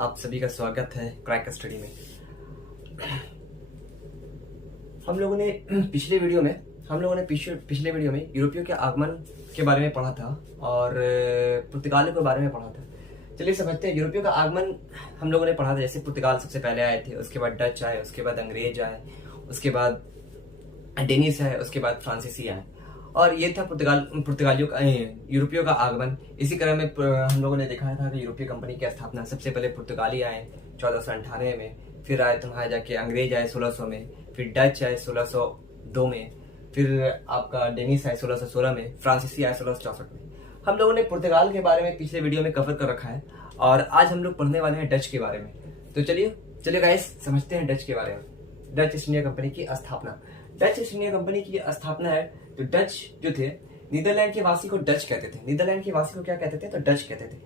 आप सभी का स्वागत है क्रैक स्टडी में। हम लोगों ने पिछले वीडियो में यूरोपियों के आगमन के बारे में पढ़ा था और पुर्तगालियों के बारे में पढ़ा था। चलिए समझते हैं। यूरोपियों का आगमन हम लोगों ने पढ़ा था, जैसे पुर्तगाल सबसे पहले आए थे, उसके बाद डच आए, उसके बाद अंग्रेज आए, उसके बाद डेनिस आए, उसके बाद फ्रांसीसी आए। और ये था पुर्तगालियों का यूरोपियों का आगमन। इसी क्रम में हम लोगों ने देखा था कि यूरोपीय कंपनी की स्थापना सबसे पहले पुर्तगाली आए 1498 में, फिर आए तुम्हारे जाके अंग्रेज आए 1600 में, फिर डच आए 1602 में, फिर आपका डेनिस आए 1616 में, फ्रांसीसी आए 1664 में। हम लोगों ने पुर्तगाल के बारे में पिछले वीडियो में कवर कर रखा है और आज हम लोग पढ़ने वाले हैं डच के बारे में। तो चलिए गाइस समझते हैं डच के बारे में। डच ईस्ट इंडिया कंपनी की स्थापना। डच ईस्ट इंडिया कंपनी की स्थापना है तो डच जो थे, नीदरलैंड के वासी को डच कहते थे। नीदरलैंड के वासी को क्या कहते थे? तो डच कहते थे।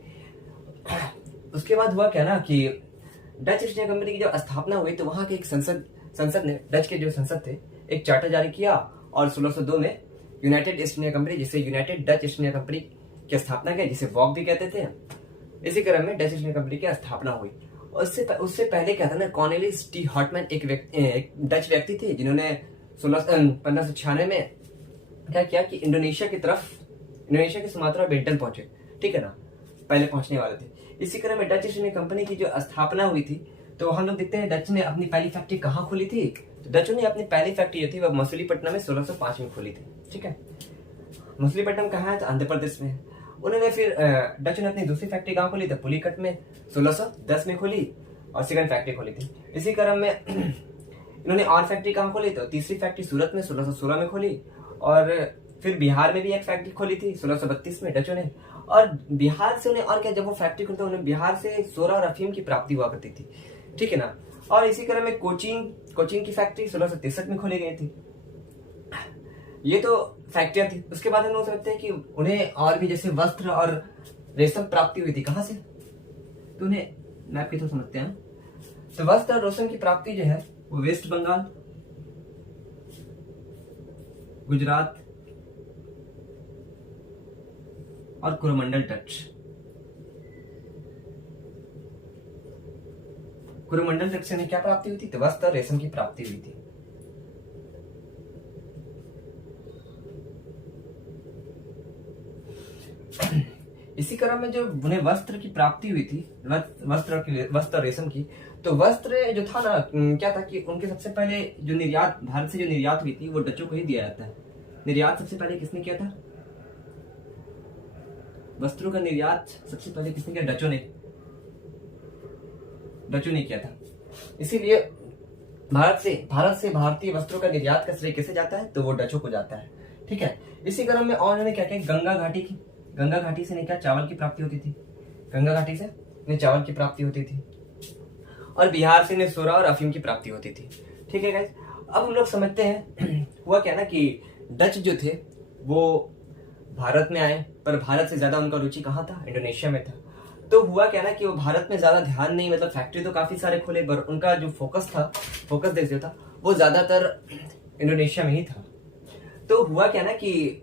उसके बाद हुआ क्या ना कि डच ईस्ट इंडिया कंपनी की जब स्थापना हुई तो वहां के एक संसद ने, डच के जो संसद थे, एक चार्टर जारी किया और 1602 में यूनाइटेड ईस्ट इंडिया कंपनी, जिसे United Dutch east India company की स्थापना की, जिसे वॉक भी कहते थे। इसी क्रम में डच ईस्ट इंडिया कंपनी की स्थापना हुई। उससे पहले क्या था ना, कॉर्नेलियस टी हॉटमैन एक डच व्यक्ति थे जिन्होंने 1596 में क्या किया कि इंडोनेशिया के सुमात्रा और बेंटन पहुंचे। ठीक है ना, पहले पहुंचने वाले थे। इसी क्रम में डच ईस्ट इंडिया कंपनी की जो स्थापना हुई थी तो हम लोग देखते हैं डच ने अपनी पहली फैक्ट्री कहाँ खोली थी। तो डचों ने अपनी पहली फैक्ट्री जो थी वह मसूलीपट्टनम में 1605 में खोली थी। ठीक है, मसूलीपट्टनम कहाँ है? तो आंध्र प्रदेश में। उन्होंने फिर डच ने अपनी दूसरी फैक्ट्री कहाँ खोली? तो पुलिकट में 1610 में खोली और सेकंड फैक्ट्री खोली थी। इसी क्रम में इन्होंने और फैक्ट्री कहाँ खोली? तो तीसरी फैक्ट्री सूरत में 1616 में खोली और फिर बिहार में भी एक फैक्ट्री खोली थी 1632 में डचों ने। और बिहार से उन्हें और क्या, जब वो फैक्ट्री खोलते उन्हें बिहार से सोरा और अफीम की प्राप्ति हुआ करती थी। ठीक है ना। और इसी क्रम में कोचीन की फैक्ट्री 1663 में खोली गई थी। ये तो फैक्ट्रियां थी। उसके बाद हम लोग समझते हैं कि उन्हें और भी जैसे वस्त्र और रेशम प्राप्ति हुई थी। कहां से? तो उन्हें मैप की तो समझते हैं। तो वस्त्र और रेशम की प्राप्ति जो है वो वेस्ट बंगाल, गुजरात और कोरोमंडल तट से उन्हें क्या प्राप्ति हुई थी? तो वस्त्र और रेशम की प्राप्ति हुई थी। इसी क्रम में जो उन्हें वस्त्र की प्राप्ति हुई थी, वस्त्र और रेशम की, तो वस्त्र जो था ना, क्या था कि उनके सबसे पहले जो निर्यात, भारत से जो निर्यात हुई थी वो डचों को ही दिया जाता है। निर्यात सबसे पहले किसने किया था? वस्त्रों का निर्यात सबसे पहले किसने किया? डचों ने किया था। इसीलिए भारत से भारतीय वस्त्रों का निर्यात का श्रेय किसे जाता है? तो वो डचों को जाता है। ठीक है। इसी क्रम में और उन्होंने क्या किया? गंगा घाटी से क्या चावल की प्राप्ति होती थी। गंगा घाटी से चावल की प्राप्ति होती थी और बिहार से इन्हें सोरा और अफीम की प्राप्ति होती थी। ठीक है गाइस, अब हम लोग समझते हैं हुआ क्या ना कि डच जो थे वो भारत में आए, पर भारत से ज्यादा उनका रुचि कहाँ था? इंडोनेशिया में था। तो हुआ क्या ना कि वो भारत में ज्यादा ध्यान नहीं, मतलब फैक्ट्री तो काफी सारे खोले पर उनका जो फोकस देश जो था वो ज्यादातर इंडोनेशिया में ही था। तो हुआ क्या ना कि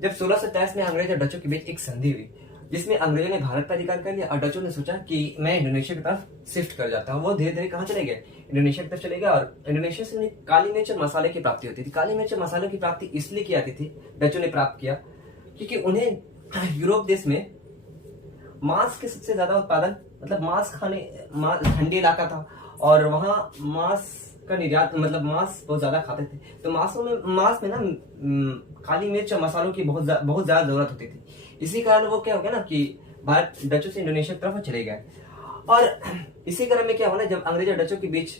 जब 1623 में अंग्रेज और डचों के बीच एक संधि हुई जिसमें अंग्रेजों ने भारत पर अधिकार कर लिया और डचों ने सोचा कि मैं इंडोनेशिया की तरफ शिफ्ट कर जाता हूँ। वो धीरे धीरे कहाँ चले गए? इंडोनेशिया की तरफ चले गए और इंडोनेशिया से उन्हें काली मिर्च और मसाले की प्राप्ति होती थी। काली मिर्च और मसालों की प्राप्ति इसलिए की जाती थी, डचों ने प्राप्त किया, क्योंकि उन्हें यूरोप देश में मांस के सबसे ज्यादा उत्पादन, मतलब ठंडी इलाका था और वहां मांस का निर्यात, मतलब मांस बहुत ज्यादा खाते थे। तो मांस में ना काली मिर्च और मसालों की बहुत ज्यादा जरूरत होती थी। इसी कारण वो क्या हो गया ना कि भारत डचों से इंडोनेशिया की तरफ चले गए। और इसी कारण में क्या हुआ ना, जब अंग्रेज और डचों के बीच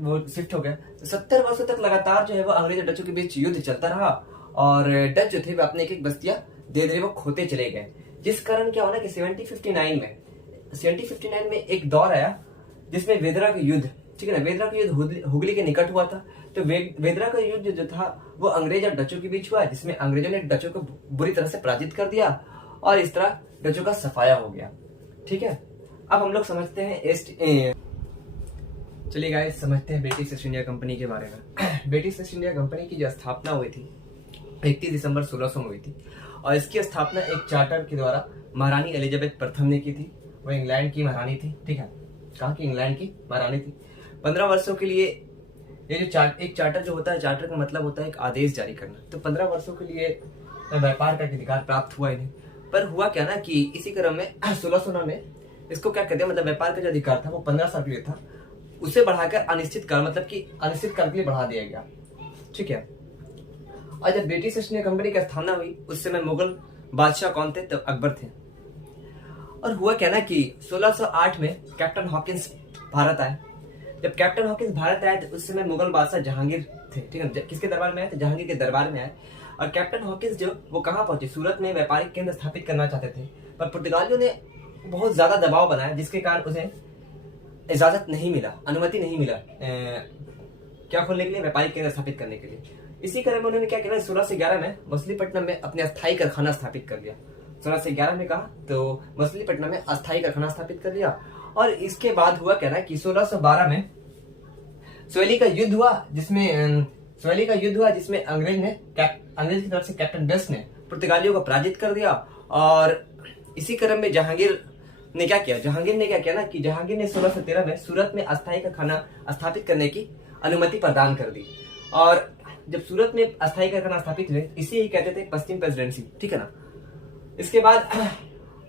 वो शिफ्ट हो गए तो 70 वर्षों तक लगातार जो है वो अंग्रेज और डचों के बीच युद्ध चलता रहा और डच जो थे वो अपने एक बस्तियां धीरे धीरे वो खोते चले गए। जिस कारण क्या हुआ ना कि 1759 में एक दौर आया जिसमें वेदरा का युद्ध, ठीक है ना, वेदरा का युद्ध हुगली के निकट हुआ था। तो वेदरा का युद्ध जो था वो अंग्रेज और डचों के बीच हुआ, जिसमें अंग्रेजों ने डचों को बुरी तरह से पराजित कर दिया और इस तरह डचों का सफाया हो गया। ठीक है, अब हम लोग समझते हैं चलिए गाइस समझते हैं ब्रिटिश ईस्ट इंडिया कंपनी के बारे में। ब्रिटिश ईस्ट इंडिया कंपनी की जो स्थापना हुई थी 31 दिसंबर 1600 में हुई थी और इसकी स्थापना एक चार्टर के द्वारा महारानी एलिजाबेथ प्रथम ने की थी वो इंग्लैंड की महारानी थी, ठीक है, कहाँ की, इंग्लैंड की महारानी थी। 15 वर्षों के लिए ये जो एक चार्टर जो होता है, चार्टर का मतलब होता है एक आदेश जारी करना। तो 15 वर्षों के लिए व्यापार का अधिकार प्राप्त हुआ इन्हें। पर हुआ क्या ना कि इसी क्रम में 1609 में इसको क्या कहते हैं, मतलब व्यापार का जो अधिकार था वो 15 साल के लिए था, उसे बढ़ाकर अनिश्चित काल, मतलब कि अनिश्चित काल के लिए बढ़ा दिया गया, ठीक है। और जब ब्रिटिश ईस्ट इंडिया कंपनी की स्थापना हुई उस समय मुगल बादशाह कौन थे, तो अकबर थे। और हुआ क्या ना कि 1608 में कैप्टन हॉकिंस भारत आए। जब कैप्टन हॉकिंस भारत आए तो उस समय मुगल बादशाह जहांगीर थे, ठीक है। किसके दरबार में आए, तो जहांगीर के दरबार में आए। और कैप्टन हॉकिंस जो वो कहाँ पहुंचे, सूरत में व्यापारिक केंद्र स्थापित करना चाहते थे, पर पुर्तगालियों ने बहुत ज्यादा दबाव बनाया, जिसके कारण उन्हें इजाजत नहीं मिला, अनुमति नहीं मिला क्या खोलने के लिए, व्यापारिक केंद्र स्थापित करने के लिए। इसी क्रम में उन्होंने क्या किया, 1611 में मछलीपट्टनम में अपने अस्थायी कारखाना स्थापित कर लिया। 1611 में कहा तो मछलीपट्टनम में अस्थायी कारखाना स्थापित कर लिया। और इसके बाद हुआ क्या ना कि 1612 में सोयली का युद्ध हुआ, जिसमें अंग्रेज की तरफ से कैप्टन बेस्ट ने पुर्तगालियों को पराजित कर दिया। और इसी क्रम में जहांगीर ने क्या किया ना कि जहांगीर ने 1613 में सूरत में अस्थायी कारखाना स्थापित करने की अनुमति प्रदान कर दी। और जब सूरत में अस्थायी कारखाना स्थापित हुए, इसे ही कहते थे पश्चिम प्रेसिडेंसी, ठीक है ना। इसके बाद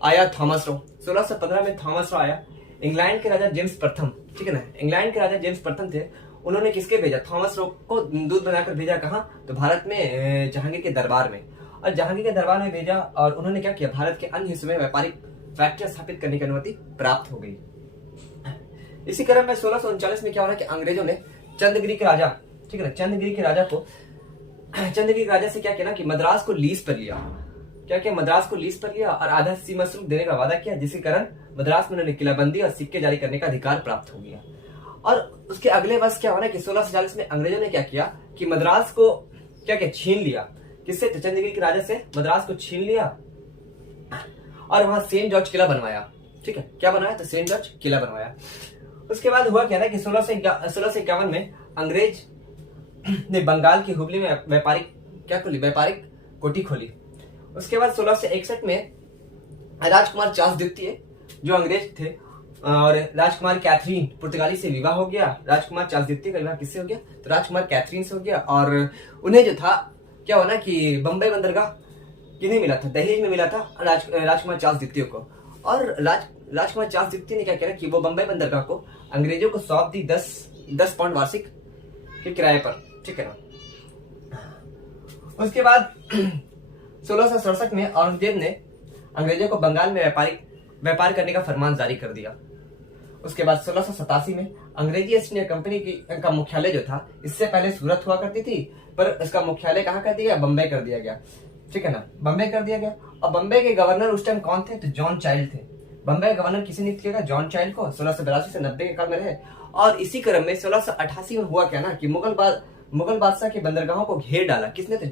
आया थॉमस रो। 1615 में थॉमस रो आया, इंग्लैंड के राजा जेम्स प्रथम, ठीक है ना। इंग्लैंड के राजा जेम्स प्रथम थे, उन्होंने किसके भेजा, थॉमस रो को दूध बनाकर भेजा, कहाँ, तो भारत में जहांगीर के दरबार में। और जहांगीर के दरबार में भेजा और उन्होंने क्या किया, भारत के अन्य हिस्सों में व्यापारिक फैक्ट्रियां स्थापित करने की अनुमति प्राप्त हो गई। इसी क्रम में 1639 में क्या हो रहा है कि अंग्रेजों ने चंद्रगिरी के राजा, ठीक है ना, चंद्रगिरी के राजा से क्या किया ना कि मद्रास को लीज पर लिया। मद्रास को लीज पर लिया और आधा सीमा शुल्क देने का वादा किया, जिसके कारण मद्रास में उन्होंने किलाबंदी और सिक्के जारी करने का अधिकार प्राप्त हो गया। और उसके अगले वर्ष क्या हुआ कि 1640 में अंग्रेजों ने क्या किया कि मद्रास को क्या छीन लिया, किससे, तो चंद्रगिरी के राजा से मद्रास को छीन लिया और वहां सेंट जॉर्ज किला बनवाया, ठीक है। क्या बनवाया, तो सेंट जॉर्ज किला बनवाया। उसके बाद हुआ क्या ना कि 1651 में अंग्रेज ने बंगाल की हुबली में व्यापारिक कोठी खोली। उसके बाद 1661 में राजकुमार चार्ल्स द्वितीय जो अंग्रेज थे और राजकुमार कैथरीन पुर्तगाली से विवाह हो गया। राजकुमार चार्ल्स द्वितीय का विवाह किससे हो गया, तो राजकुमार कैथरीन से हो गया। और उन्हें जो था क्या हुआ ना कि बम्बई बंदरगाह किन्हें मिला था, दहेज में मिला था राजकुमार चार्ल्स द्वितीय को। और राजकुमार चार्ल्स द्वितीय ने क्या किया कि वो बम्बई बंदरगाह को अंग्रेजों को सौंप दी 10 पाउंड वार्षिक के किराए पर, ठीक है ना। उसके बाद 1667 में औरंगजेब ने अंग्रेजों को बंगाल में व्यापार करने का फरमान जारी कर दिया। उसके बाद 1687 में अंग्रेजी ईस्ट इंडिया कंपनी का मुख्यालय जो था, इससे पहले सूरत हुआ करती थी, पर इसका मुख्यालय कहाँ कर दिया, बम्बई कर दिया गया, ठीक है ना, बम्बई कर दिया गया। और बम्बई के गवर्नर उस टाइम कौन थे, तो जॉन चाइल्ड थे। बम्बई गवर्नर किसी नियुक्त किया, जॉन चाइल्ड को 1682 से 90 के काल में रहे। और इसी क्रम में 1688 में हुआ क्या ना कि मुगल बादशाह के बंदरगाहों को घेर डाला, किसने, तो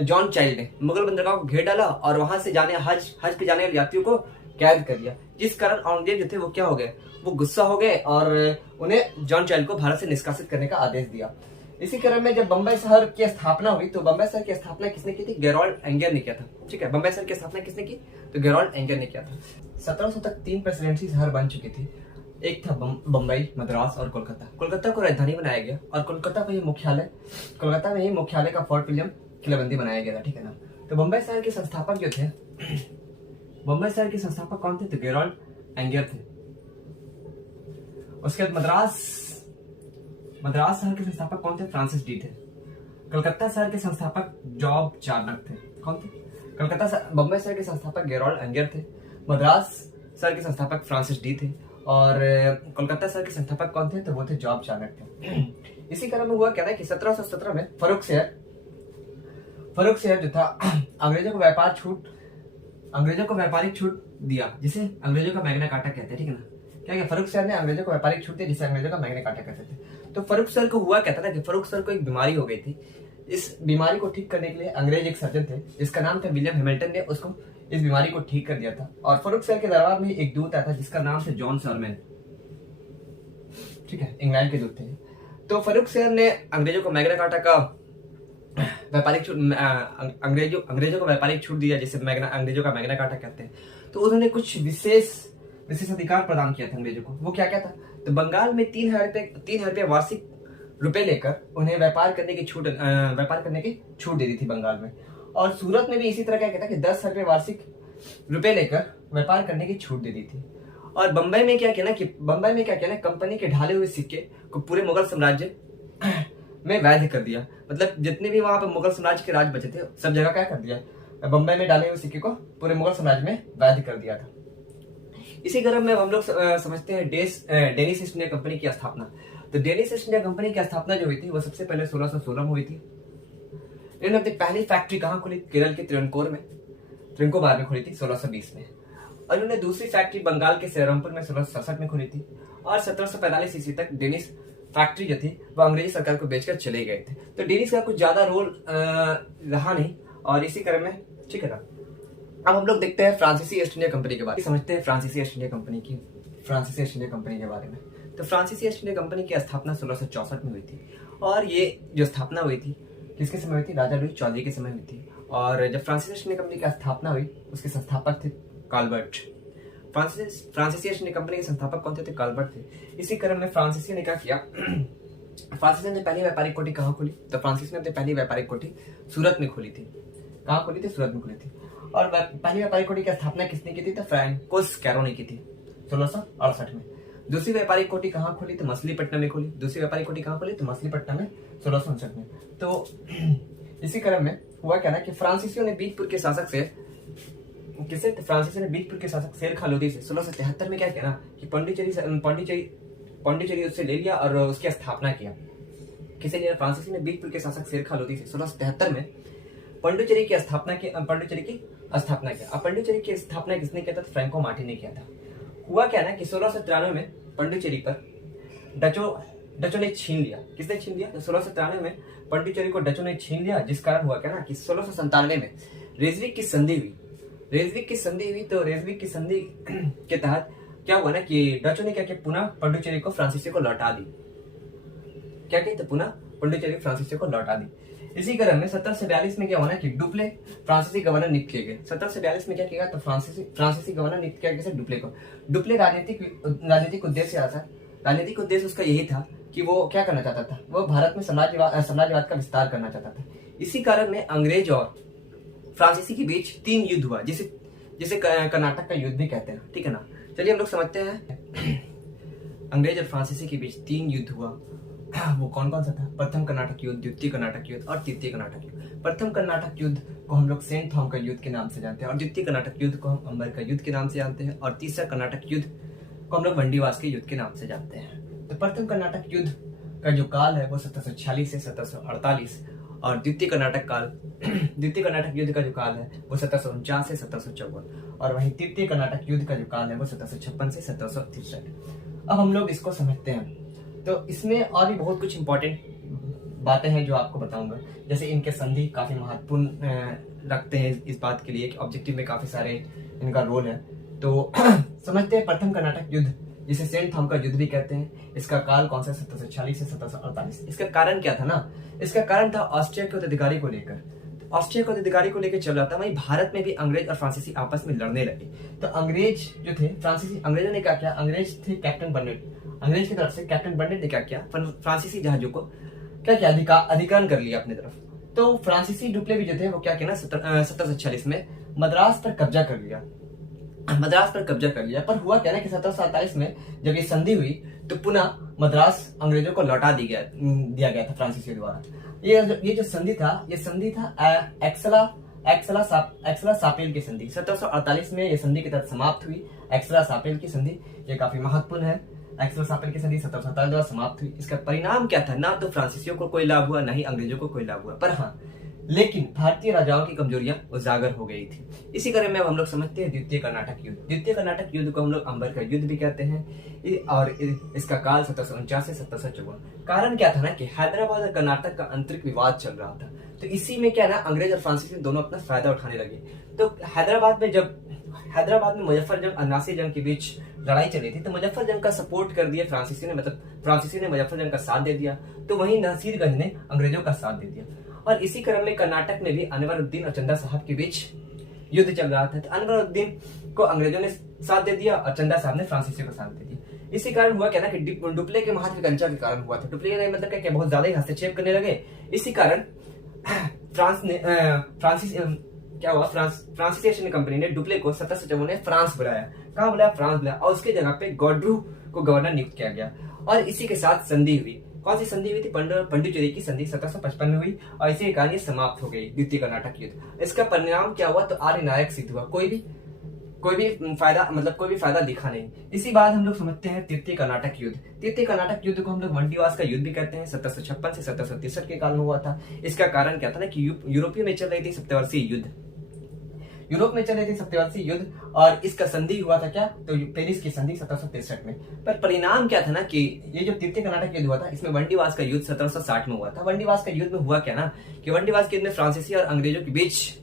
जॉन चाइल्ड ने मुगल बंदरगाहों को घेर डाला और वहां से हज पे जाने वाले यात्रियों को कैद कर लिया। जिस कारण औरंगजेब जो थे वो क्या हो गए, वो गुस्सा हो गए और उन्हें जॉन चाइल्ड को भारत से निष्कासित करने का आदेश दिया। इसी क्रम में जब बम्बई शहर की स्थापना हुई तो बम्बई शहर की स्थापना किसने की थी, गेरोल्ड एंगर ने किया था, ठीक है। बम्बई शहर की स्थापना किसने की, तो गेरोल्ड एंगर ने किया था। 1700 तक 3 प्रेसिडेंसी शहर बन चुकी थी, एक था बम्बई, मद्रास और कोलकाता। कोलकाता को राजधानी बनाया गया और कोलकाता में ही मुख्यालय का फोर्ट विलियम किलाबंदी बनाया गया था, ठीक है ना। तो बम्बई शहर के संस्थापक जो थे, बम्बई शहर के संस्थापक कौन थे, तो गेरोल्ड एंगर थे। उसके बाद मद्रास शहर के संस्थापक कौन थे, फ्रांसिस डी थे। कलकत्ता शहर के संस्थापक जॉब चार्नक थे, कौन थे, बम्बई शहर के संस्थापक गेरोल्ड एंगर थे। मद्रास शहर के संस्थापक फ्रांसिस डी थे और कोलकाता शहर के संस्थापक कौन थे, तो वो थे जॉब चार्नक थे। इसी क्रम में हुआ क्या था कि 1717 में फरुख शहर जो था अंग्रेजों को व्यापारिक छूट दिया, जिसे अंग्रेजों का मैग्ना कार्टा कहते हैं, ठीक है ना। क्या फरुख शहर ने अंग्रेजों को व्यापारिक छूट दी, जिसे अंग्रेजों का मैग्ना कार्टा कहते थे। तो फरुख शहर को हुआ कहता था कि फरुख शहर को एक बीमारी हो गई थी। इस बीमारी को ठीक करने के लिए अंग्रेज एक सर्जन थे जिसका नाम था विलियम हैमिल्टन ने उसको इस बीमारी को ठीक कर दिया था। और फरुख शहर के दरबार में एक दूत आया था जिसका नाम था जॉन सरमैन, ठीक है, इंग्लैंड के दूत थे। तो फरुख शहर ने अंग्रेजों को मैग्ना कार्टा का व्यापारिक छूट, अंग्रेजों को व्यापारिक छूट दिया, जिसे अंग्रेजों का मैग्ना कार्टा कहते हैं। तो उन्होंने कुछ विशेष विशेष अधिकार प्रदान किया था अंग्रेजों को। वो क्या क्या था? तो बंगाल में 3,000 रुपये वार्षिक रुपए लेकर उन्हें व्यापार करने की छूट दे दी थी बंगाल में। और सूरत में भी इसी तरह क्या कहता है कि 10,000 रुपये वार्षिक रुपए लेकर व्यापार करने की छूट दे दी थी। और बंबई में क्या कहना कंपनी के ढाले हुए सिक्के को पूरे मुगल साम्राज्य में वैध कर दिया। मतलब जितने भी वहां पर मुगल साम्राज्य के राज बचे थे सब जगह क्या कर दिया, बंबई में डाले हुए सिक्के को पूरे मुगल साम्राज्य में वैध कर दिया था। इसी क्रम में हम लोग समझते हैं डेनिश ईस्ट इंडिया कंपनी की स्थापना। तो डेनिश ईस्ट इंडिया कंपनी की स्थापना जो हुई थी वो सबसे पहले 1616 में हुई थी। इन्होंने अपनी पहली फैक्ट्री कहाँ खोली? केरल के त्रिंकोबार में खोली थी 1620 में। और इन्होंने दूसरी फैक्ट्री बंगाल के सेरमपुर में 1667 में खोली थी। और 1745 ईस्वी तक डेनिश फैक्ट्री जो थी वो अंग्रेजी सरकार को बेचकर चले गए थे। तो डेनिश का कुछ ज्यादा रोल रहा नहीं। और इसी क्रम में ठीक है ना, अब हम लोग देखते हैं फ्रांसीसी ईस्ट इंडिया कंपनी के बारे में। समझते हैं फ्रांसीसी ईस्ट इंडिया कंपनी के बारे में। तो फ्रांसीसी ईस्ट इंडिया कंपनी की स्थापना 1664 में हुई थी। और ये जो स्थापना हुई थी किसके समय हुई थी? राजा लुई चौधरी के समय हुई थी। और जब फ्रांसीसी ईस्ट इंडिया कंपनी की स्थापना हुई उसके संस्थापक थे काल्बर्ट। फ्रांसीसी ईस्ट इंडिया कंपनी के संस्थापक कौन थे? काल्बर्ट थे। इसी क्रम में फ्रांसीसी ने क्या किया? फ्रांसीसी ने पहली व्यापारिक कोठी कहाँ खोली? तो फ्रांसीसी ने अपनी पहली व्यापारिक कोठी सूरत में खोली थी। कहाँ खोली थी? सूरत में खोली थी। और पहली व्यापारिक कोठी की स्थापना किसने की थी? तो फ्रैंकोस कैरो ने की थी 1668 में। दूसरी व्यापारिक कोठी कहाँ खोली? तो मछलीपट्टनम में खोली। दूसरी व्यापारिक कोठी कहाँ खोली? तो मछलीपट्टनम में 1659 में। तो इसी क्रम में हुआ क्या ना कि फ्रांसीसियों ने बीजपुर के शासक शेर खान लोधी से 1673 में क्या किया ना कि पांडिचेरी उससे ले लिया और उसकी स्थापना किया। किसे लिया? फ्रांसीसी ने बीजपुर के शासक शेर खान लोधी से 1673 में पांडिचेरी की स्थापना किया। अब पांडिचेरी की स्थापना किसने किया था? तो फ्रैंको मार्टी ने किया था। हुआ क्या ना कि 1693 में पांडिचेरी पर डचों ने छीन लिया। किसने छीन लिया? तो 1693 में पांडिचेरी को डचों ने छीन लिया, जिस कारण हुआ क्या ना कि 1697 में रेजविक की संधि हुई। तो रेजविक की संधि के तहत क्या हुआ ना कि डचों ने क्या किया? पुनः पांडिचेरी को फ्रांसीसी को लौटा दी। क्या किया? तो पुनः पांडिचेरी फ्रांसीसी को लौटा दी। इसी क्रम में 1742 में क्या हुआ ना कि डुप्ले फ्रांसीसी गवर्नर नियुक्त किए गए। 1742 में क्या किया? तो फ्रांसीसी गवर्नर नियुक्त किया गया डुप्ले को। डुप्ले राजनीतिक उद्देश्य उसका यही था कि वो क्या करना चाहता था? वो भारत में साम्राज्यवाद का विस्तार करना चाहता था। इसी कारण में अंग्रेज और फ्रांसीसी के बीच 3 युद्ध हुआ, जिसे कर्नाटक का युद्ध भी कहते हैं। ठीक है ना। चलिए हम लोग समझते हैं अंग्रेज और फ्रांसीसी के बीच 3 युद्ध हुआ। वो कौन कौन सा था? प्रथम कर्नाटक युद्ध, द्वितीय कर्नाटक युद्ध और तृतीय कर्नाटक युद्ध। प्रथम कर्नाटक युद्ध को हम लोग सेंट थॉम का युद्ध के नाम से जानते हैं, और द्वितीय कर्नाटक युद्ध को हम अंबर का युद्ध के नाम से जानते हैं, और तीसरा कर्नाटक युद्ध को हम लोग वंडीवास के युद्ध के नाम से जानते हैं। तो प्रथम कर्नाटक युद्ध का जो काल है वो 1746 से 1748, और द्वितीय कर्नाटक युद्ध का जो काल है वो 1749 से 1754, और वहीं तृतीय कर्नाटक युद्ध का जो काल है वो 1756 से 1763। अब हम लोग इसको समझते हैं। तो इसमें और भी बहुत कुछ इंपॉर्टेंट बातें हैं जो आपको बताऊंगा। जैसे इनके संधि काफी महत्वपूर्ण रखते हैं इस बात के लिए कि ऑब्जेक्टिव में काफी सारे इनका रोल है। तो समझते हैं प्रथम कर्नाटक युद्ध, जिसे सेंट थॉम का युद्ध भी कहते हैं। इसका काल कौन सा? 1746 से 1748। इसका कारण क्या था ना? इसका कारण था ऑस्ट्रिया के उत्तराधिकारी को लेकर। ऑस्ट्रिया के उत्तराधिकारी को लेकर चल रहा था। वहीं भारत में भी अंग्रेज और फ्रांसीसी आपस में लड़ने लगे। तो अंग्रेज जो थे अंग्रेजों ने क्या किया? अंग्रेज थे कैप्टन बर्नेट। अंग्रेज की तरफ से कैप्टन बर्नेट ने क्या किया? फ्रांसीसी जहाजों को क्या किया? अधिग्रहण कर लिया अपनी तरफ। तो फ्रांसीसी डुप्ले भी जो थे वो क्या किया ना 1746 में मद्रास पर कब्जा कर लिया। पर हुआ क्या ना कि 1747 में जब ये संधि हुई तो पुनः मद्रास अंग्रेजों को लौटा दिया गया था फ्रांसीसियों द्वारा। ये जो संधि था एक्सला सापेल की संधि 1748 में ये संधि की तरफ समाप्त हुई। एक्सला सापेल की संधि ये काफी महत्वपूर्ण है। एक्सला सापेल की संधि 1747 द्वारा समाप्त हुई। इसका परिणाम क्या था? ना तो फ्रांसीसियों को कोई लाभ हुआ, ना ही अंग्रेजों को कोई लाभ हुआ, पर हाँ लेकिन भारतीय राजाओं की कमजोरियां उजागर हो गई थी। इसी कारण में हम लोग समझते हैं द्वितीय कर्नाटक युद्ध। द्वितीय कर्नाटक युद्ध को हम लोग अंबर का युद्ध भी कहते हैं, और इसका काल 1749 से 1754। कारण क्या था ना कि हैदराबाद और कर्नाटक का आंतरिक विवाद चल रहा था। तो इसी में क्या ना अंग्रेज और फ्रांसीसी दोनों अपना फायदा उठाने लगे। तो हैदराबाद में मुजफ्फर जंग और नासिर जंग के बीच लड़ाई चली थी। तो मुजफ्फर जंग का सपोर्ट कर दिया फ्रांसीसी ने, मतलब फ्रांसीसी ने मुजफ्फर जंग का साथ दे दिया। तो वहीं नासिरगंज ने अंग्रेजों का साथ दे दिया। और इसी क्रम में कर्नाटक में भी अनवरुद्दीन और चंदा साहब के बीच युद्ध चल रहा था। तो अनवरुद्दीन को अंग्रेजों ने साथ दे दिया और चंदा साहब ने फ्रांसीसियों को साथ दे दिया। इसी कारण हुआ क्या ना कि डुप्ले के महत्वाकांक्षा के कारण हुआ था। डुप्ले ने मतलब क्या बहुत ज्यादा ही हस्तक्षेप करने लगे। इसी कारण फ्रांसीसी ईस्ट इंडिया कंपनी ने डुप्ले को 1754 में फ्रांस बुलाया। कहाँ बुलाया? फ्रांस बुलाया। और उसके जगह पे गॉड्रू को गवर्नर नियुक्त किया गया। और इसी के साथ संधि हुई। कौन सी संधि हुई थी? पंडिचेरी की संधि 1755 में हुई और इसी के कारण ये समाप्त हो गई द्वितीय कर्नाटक युद्ध। इसका परिणाम क्या हुआ? तो आर्य नायक सिद्ध हुआ। कोई भी फायदा दिखा नहीं। इसी बात हम लोग समझते हैं तृतीय कर्नाटक युद्ध। तृतीय कर्नाटक युद्ध को हम लोग वनडीवास का युद्ध भी कहते हैं। 1756 से 1763 के काल में हुआ था। इसका कारण क्या था ना कि यूरोपीय में चल रही थी सप्तवर्षीय युद्ध। यूरोप में चल रही थी सप्तवर्षीय युद्ध और इसका संधि हुआ था क्या? तो पेरिस की संधि 1763 में। पर परिणाम क्या था ना कि ये जो तृतीय कर्नाटक युद्ध हुआ था इसमें वनडीवास का युद्ध 1760 में हुआ था। वनडीवास का युद्ध में हुआ क्या ना कि वनडीवास के युद्ध में फ्रांसीसी और अंग्रेजों के बीच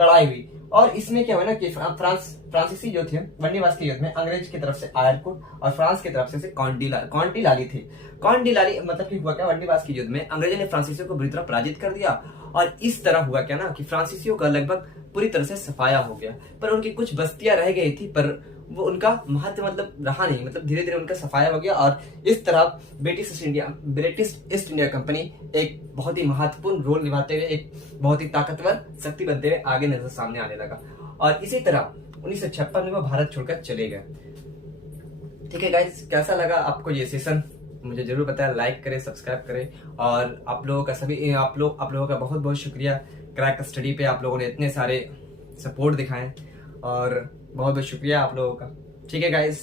लड़ाई हुई। और इसमें क्या हुआ ना कि फ्रांसीसी जो थे वनडीवास के युद्ध में अंग्रेज की तरफ से आयरकुट और फ्रांस की तरफ से कॉन्टिलाली थे। कॉन्टिलाली मतलब कि हुआ क्या? वनडीवास के युद्ध में अंग्रेजों ने फ्रांसीसियों को बुरी तरह पराजित कर दिया और इस तरह हुआ क्या ना कि फ्रांसीसियों का लगभग पूरी तरह से सफाया हो गया। पर उनकी कुछ बस्तियां रह गई थी पर वो उनका महत्व रहा नहीं। धीरे धीरे उनका सफाया हो गया और इस तरह ब्रिटिश ईस्ट इंडिया कंपनी एक बहुत ही महत्वपूर्ण रोल निभाते हुए एक बहुत ही ताकतवर शक्ति बनते हुए आगे नजर सामने आने लगा। और इसी तरह 1956 में वो भारत छोड़कर चले गए। ठीक है गाइस, कैसा लगा आपको ये सेशन? मुझे जरूर बताएं, लाइक करें, सब्सक्राइब करें। और आप लोगों का बहुत बहुत शुक्रिया। क्रैक स्टडी पे आप लोगों ने इतने सारे सपोर्ट दिखाएं और बहुत बहुत शुक्रिया आप लोगों का। ठीक है गाइस।